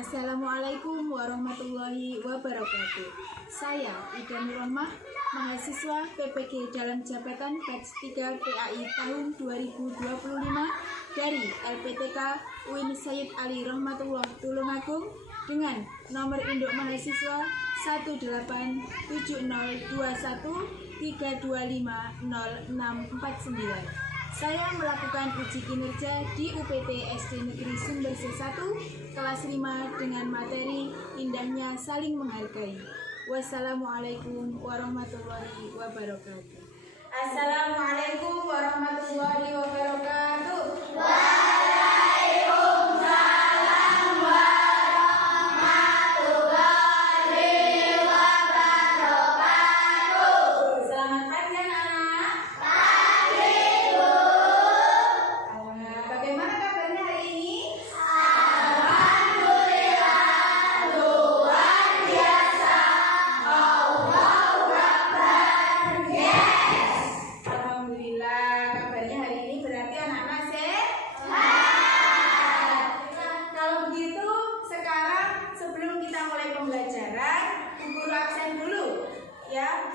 Assalamualaikum warahmatullahi wabarakatuh. Saya Ida Nurrohmah, mahasiswa PPG dalam jabatan batch 3 PAI tahun 2025 dari LPTK UIN Sayyid Ali Rahmatullah Tulungagung dengan nomor induk mahasiswa 1822132500649. Saya melakukan uji kinerja di UPT SD Negeri Sumberse 1 kelas 5 dengan materi indahnya saling menghargai. Wassalamualaikum warahmatullahi wabarakatuh. Assalamualaikum warahmatullahi wabarakatuh.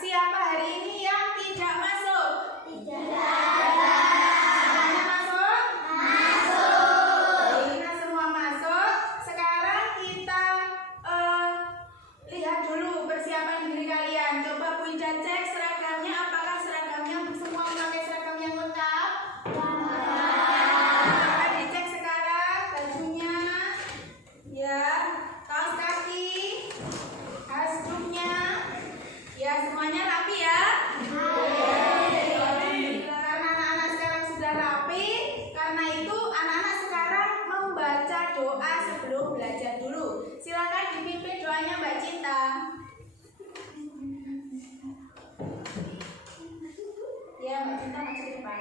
Siapa hari ini yang tidak masuk? Tidak ada. Semuanya masuk? Masuk. Kita semua masuk. Sekarang kita lihat dulu persiapan diri kalian. Coba Bunda cek seragamnya. Apakah seragamnya semua memakai seragam yang lengkap? Coba dicek sekarang bajunya, ya, kaos kaki, hasbuknya. Ya, semuanya rapi ya. Karena anak-anak sekarang sudah rapi, karena itu anak-anak sekarang membaca doa sebelum belajar dulu. Silakan dipimpin doanya Mbak Cinta. Ya, Mbak Cinta maju ke depan.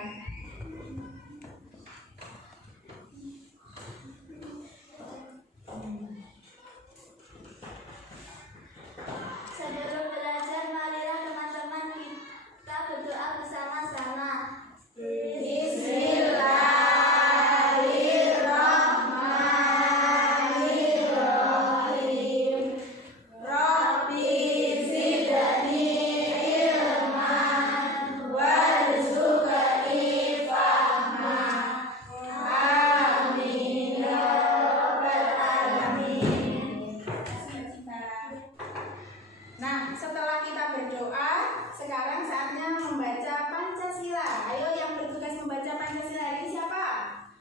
Nah, setelah kita berdoa, sekarang saatnya membaca Pancasila. Ayo yang bertugas membaca Pancasila hari ini siapa?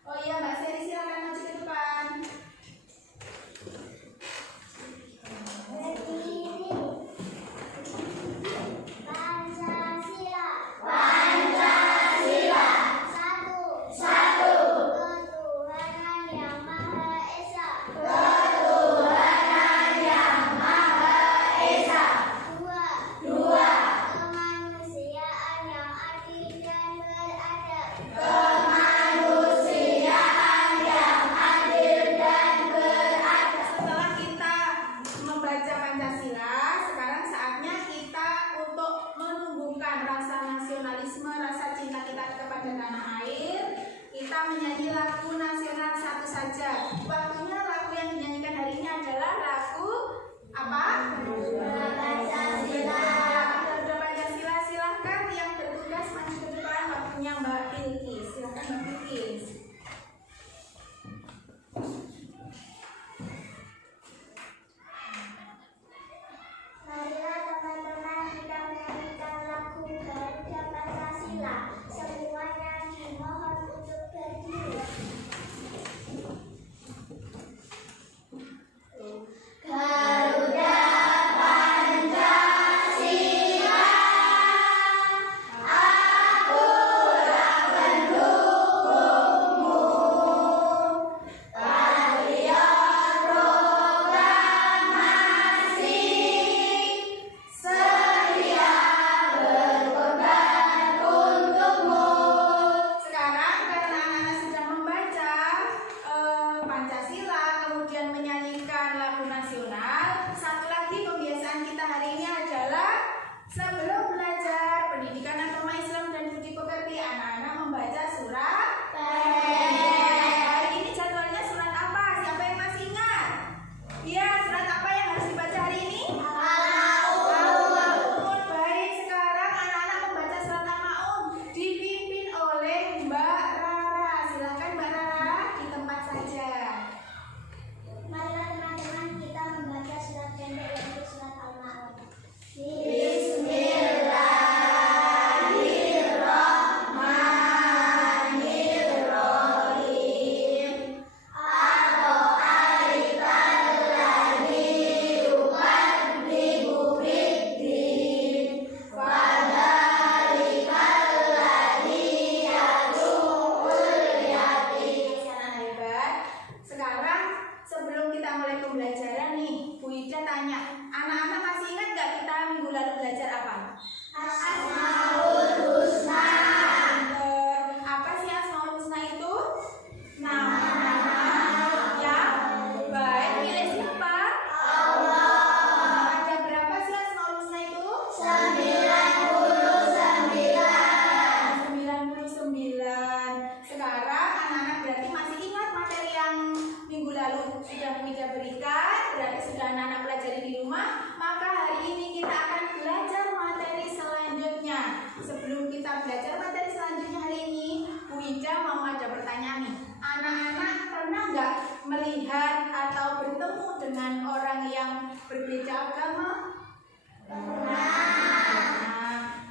Oh iya, Mbak Seri, silakan maju ke depan. Pancasila. Pancasila. Satu. Ketuhanan yang Maha Esa. Ketuhanan yang Maha Esa. Dua. Kemanusiaan yang adil dan beradab. Kemanusiaan yang adil dan beradab. Setelah kita membaca Pancasila, sekarang saatnya kita untuk menumbuhkan rasa nasionalisme, rasa cinta kita kepada tanah air. Kita menyanyi lagu nasional satu saja. Waktunya lagu yang dinyanyikan hari ini adalah lagu apa? Pancasila. Garuda Pancasila. Silahkan yang bertugas maju ke depan. Waktunya Mbak Bilkis. Silahkan Mbak Bilkis. Marilah teman-teman kita menyanyikan lagu Garuda Pancasila. Semuanya dimohon untuk berdiri. Garuda Pancasila, akulah pendukungmu. kita belajar materi selanjutnya hari ini, Bu Ida mau ada pertanyaan nih. Anak-anak pernah nggak melihat atau bertemu dengan orang yang berbeda agama?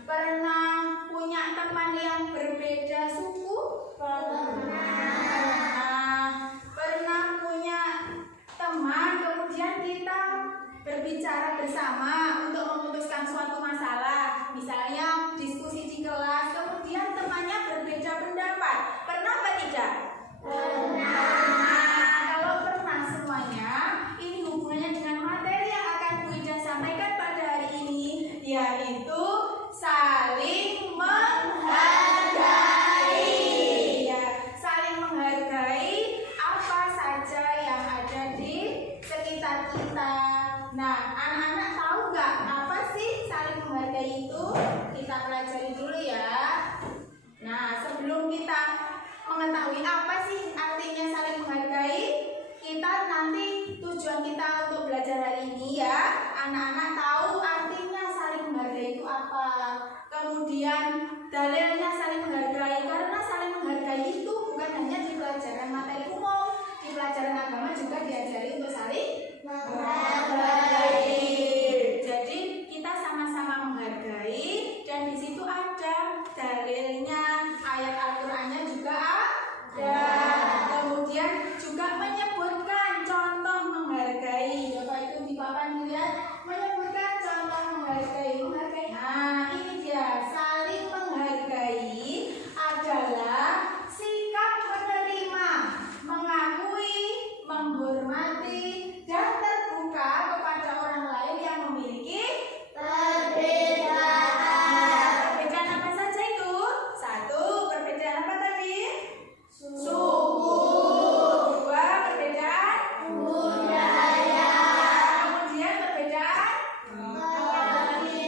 Pernah punya teman yang berbeda suku? Pernah punya teman kemudian kita berbicara bersama untuk memutuskan suatu masalah, misalnya diskusi di kelas, kemudian temannya berbeda pendapat. Pernah apa tidak? Kalau pernah semuanya, ini hubungannya dengan materi yang akan Bu Ida sampaikan pada hari ini, yaitu saling menghargai. Ya, saling menghargai apa saja yang ada di sekitar kita. Nah, anak-anak tahu nggak apa sih saling menghargai itu? Kita pelajari dulu ya. Nah, sebelum kita mengetahui apa sih artinya saling menghargai, kita nanti tujuan kita untuk belajar hari ini ya, anak-anak tahu artinya saling menghargai itu apa. Kemudian dalilnya saling menghargai, karena saling menghargai itu bukan hanya di pelajaran materi umum, di pelajaran agama juga diajari untuk saling menghargai. Jadi kita sama-sama menghargai dan di situ ada dalilnya, ayat Al-Qur'annya juga ada. Kemudian juga menyebutkan contoh menghargai. Bapak itu di papan dilihat menyebutkan contoh menghargai. Nah, ini dia saling menghargai adalah sikap menerima, mengakui, menghormati dan terbuka kepada orang lain yang memiliki perbedaan. Perbedaan apa saja itu? Satu, perbedaan apa tadi? Suku. Dua, perbedaan budaya. Kemudian perbedaan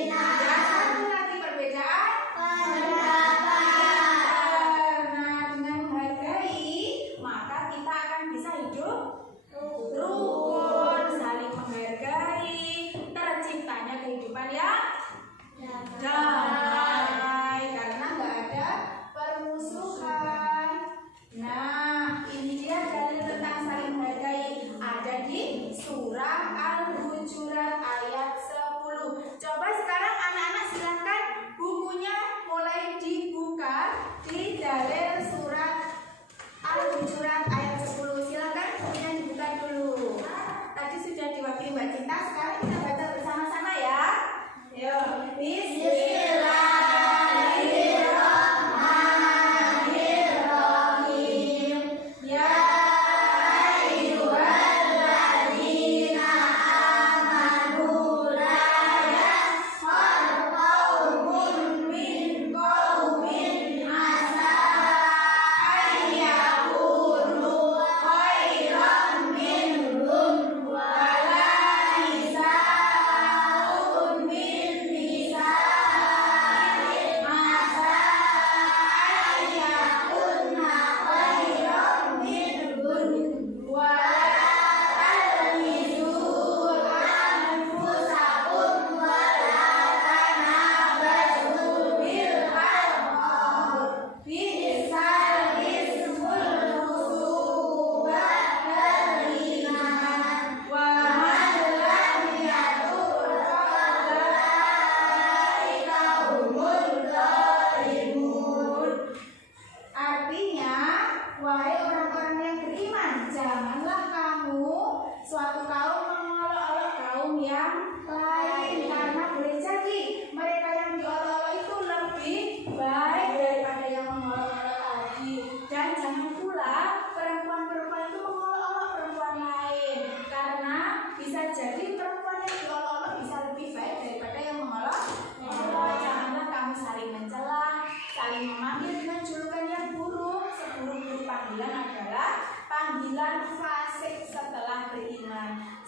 dan satu lagi perbedaan pendapat. Nah, dengan menghargai maka kita akan bisa hidup rukun, saling menghargai, terciptanya kehidupan yang damai karena nggak ada permusuhan. Nah, ini dia dalil tentang saling menghargai, ada di surah Al-Hujurat ayat 10. Coba sekarang anak-anak silakan bukunya mulai dibuka di dalil surat Al-Hujurat ayat 10. Silakan bukunya dibuka dulu. Tadi sudah diwakili Mbak Cinta, sekarang kita baca bersama-sama ya. Yuk, Bismillahirrahmanirrahim. Ya ayyuhalladzina amanu la yaskhar qaumun min qaumin asa an yakunu khairan minhum wala nisa'un min nisa'in asa an yakunna khairan minhum wala talmizu anfusakum wala tanabazu bil alqab bi'sal ismul fusuq ba'dal iman wa man lam yatub fa'ulaika humul zalimun. Artinya, wahai orang-orang yang beriman, janganlah kamu suatu kaum mengolok-olok kaum yang lain, karena boleh jadi mereka yang diolok-olok itu lebih baik daripada yang mengolok-olok tadi. Dan jangan pula perempuan-perempuan itu mengolok-olok perempuan lain, karena bisa jadi perempuan yang diolok-olok bisa lebih baik daripada yang mengolok-olok. Janganlah kamu saling mencela, saling memanggil dengan julukan yang buruk. Seburuk-buruk panggilan adalah panggilan fasik setelah beriman.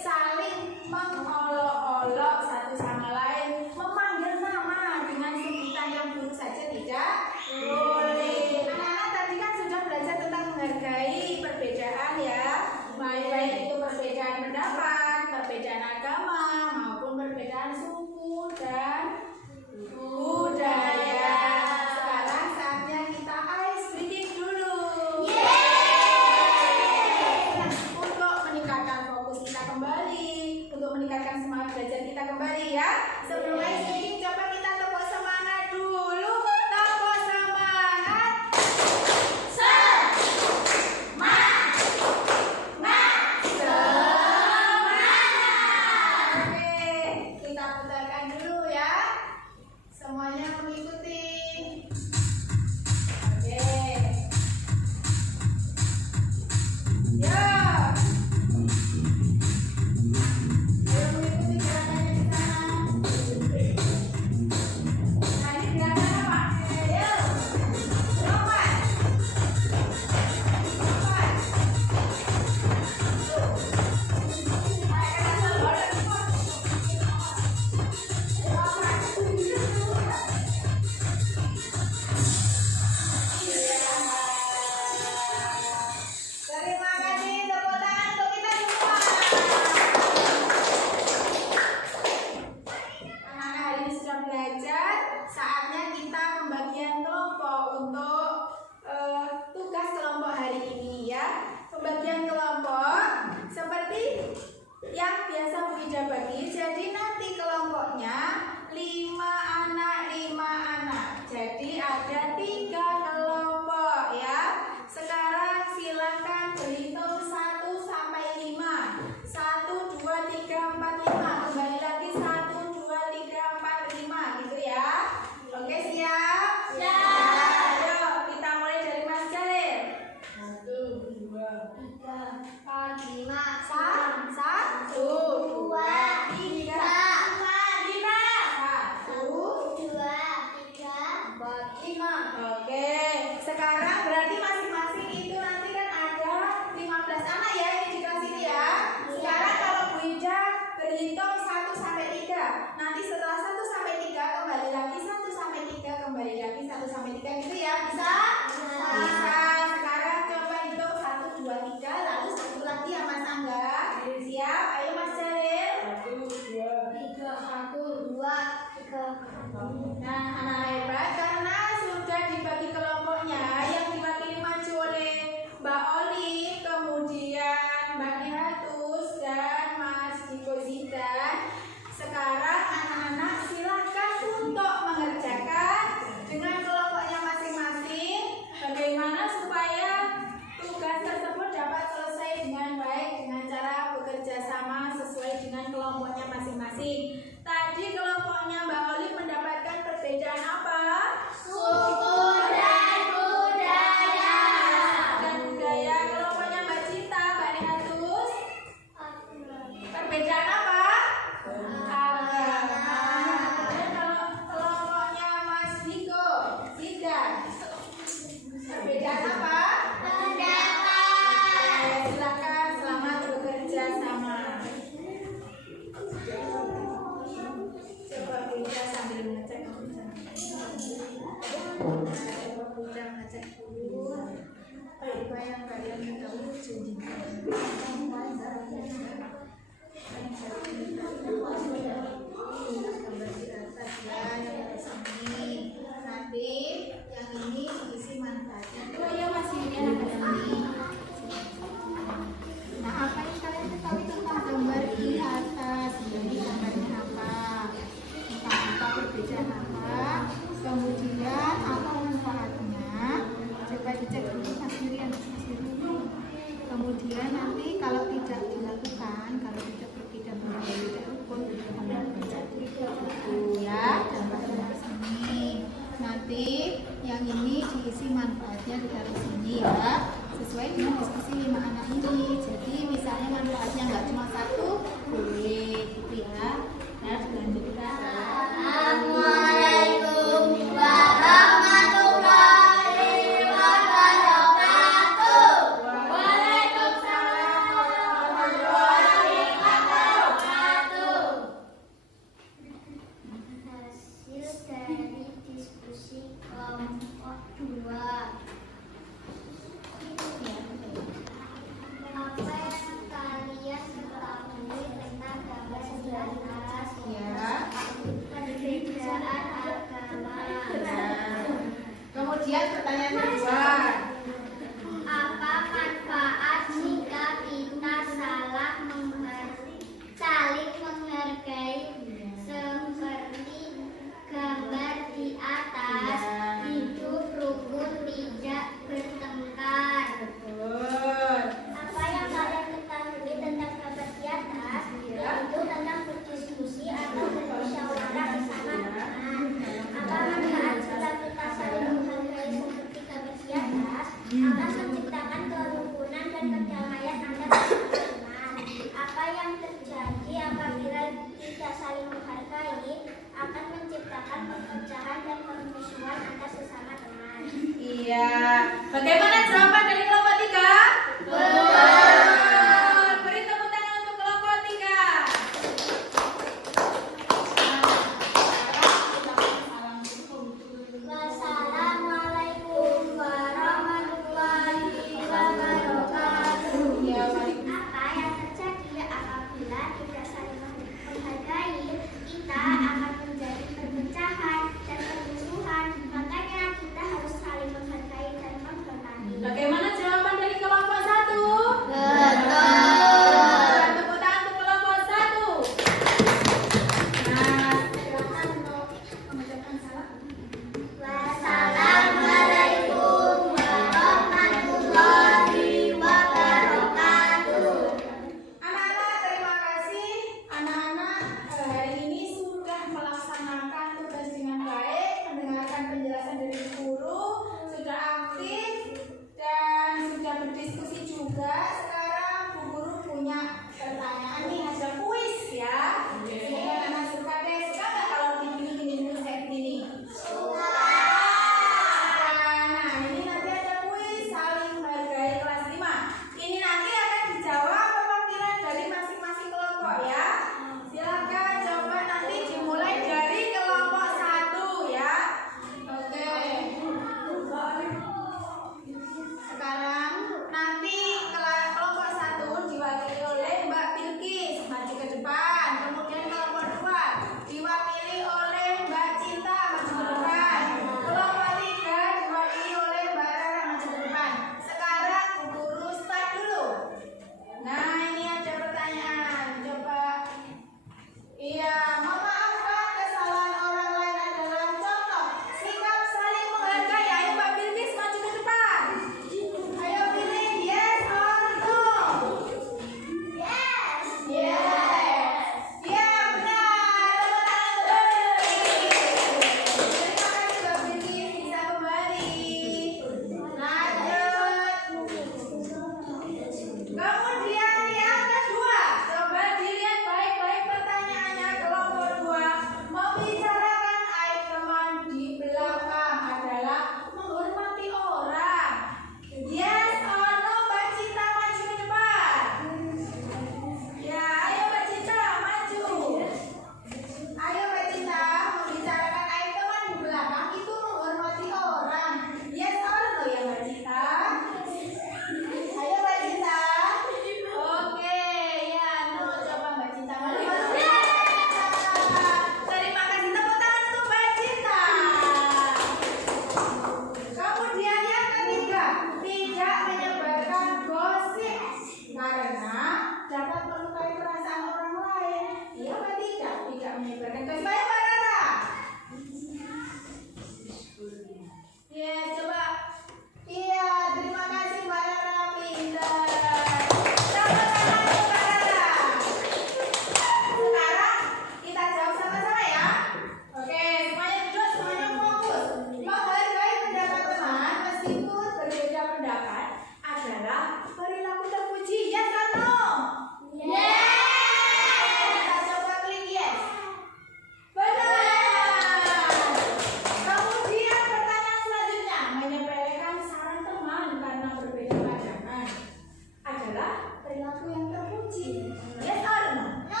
perilaku yang terpuji? Yes or no? No.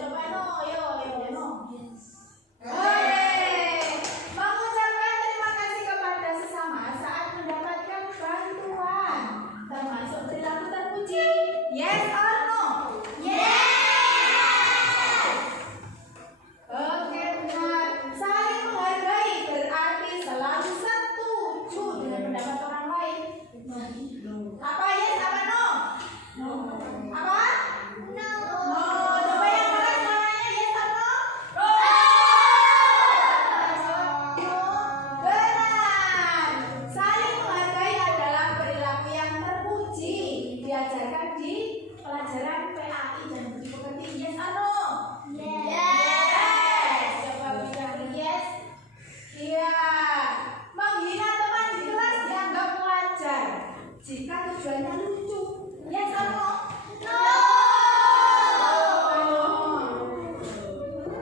Coba no. Yo. Mengucapkan terima kasih kepada sesama saat mendapatkan bantuan, termasuk perilaku terpuji. Yes or no? Oke, benar. Saling menghargai berarti selalu setuju dengan pendapat orang lain. Apa yes, apa no? Apa? No. Coba yang keras suaranya yes or no? Benar. Saling menghargai adalah perilaku yang terpuji. Diajarkan di pelajaran PAI dan budi pekerti. Yes or no? Coba bilang yes. Iya. Menghina teman di kelas dianggap wajar jika tujuannya lucu. Yes or no?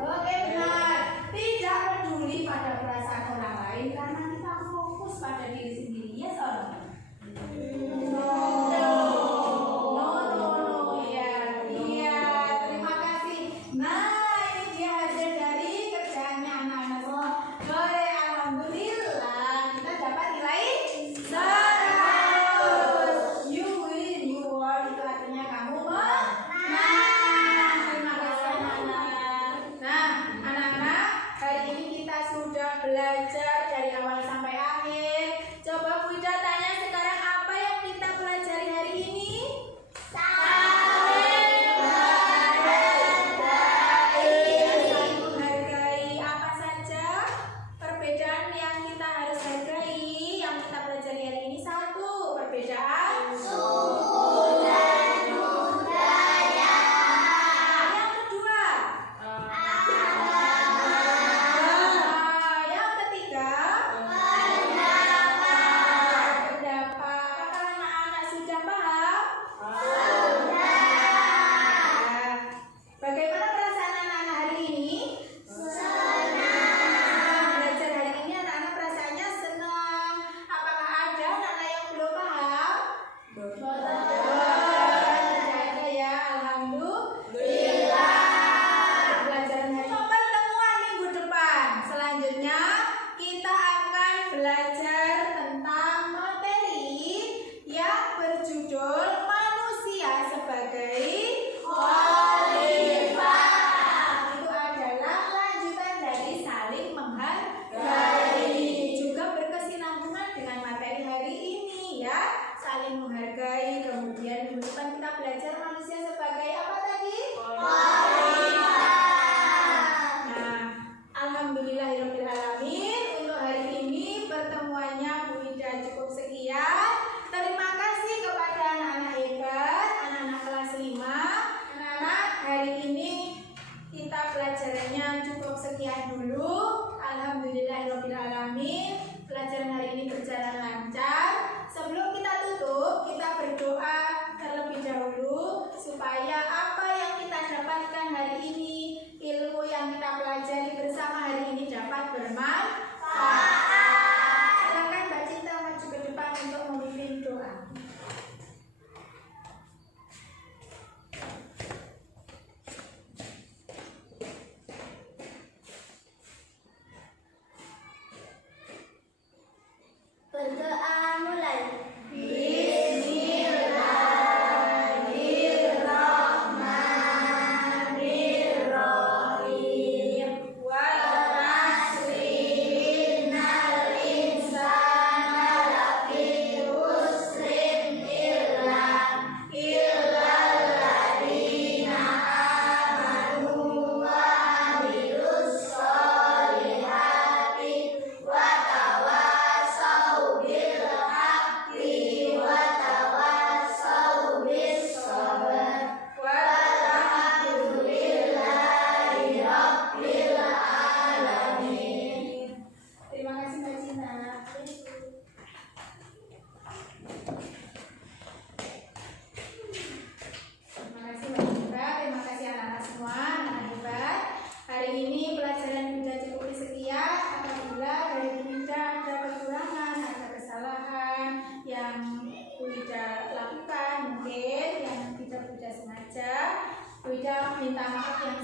Oke, benar. Tidak peduli pada perasaan orang lain karena kita fokus pada diri sendiri. Yes or no? No. Iya. Terima kasih. Nah, ini dia hasil dari kerjaannya anak-anak semua. Boleh, alhamdulillah kita dapat nilai 100. You win, you won. Itu artinya kamu menang. Terima kasih anak-anak. Nah, anak-anak, hari ini kita sudah belajar dari awal sampai akhir. Coba Bu Ida tanya sekarang apa yang kita pelajari hari ini? Saling menghargai. Apa saja perbedaan yang kita harus hargai yang kita pelajari hari ini? Satu, perbedaan suku dan budaya. Yang kedua, yang ketiga, pendapat. Apakah anak-anak sudah paham? Bagaimana perasaan anak-anak hari ini? Belajar hari ini anak-anak perasaannya senang. Apakah ada anak-anak yang belum paham? Tidak ada ya, alhamdulillah. Pelajaran hari ini pertemuan minggu depan. Selanjutnya kita akan belajar tentang materi yang berjudul manusia sebagai khalifah. Itu adalah lanjutan dari saling menghargai. Juga berkesinambungan dengan materi hari ini ya. Saling menghargai. Kemudian minggu depan kita belajar manusia sebagai apa tadi? Nah, alhamdulillahirrahmanirrahim. Untuk hari ini pertemuannya Bu Ida cukup sekian. Terima kasih kepada anak-anak hebat, anak-anak kelas 5. Anak-anak, hari ini kita pelajarannya cukup sekian dulu. Alhamdulillahirrahmanirrahim. Pelajaran hari ini berjalan lancar. Sebelum kita tutup, kita berdoa terlebih dahulu. hak yang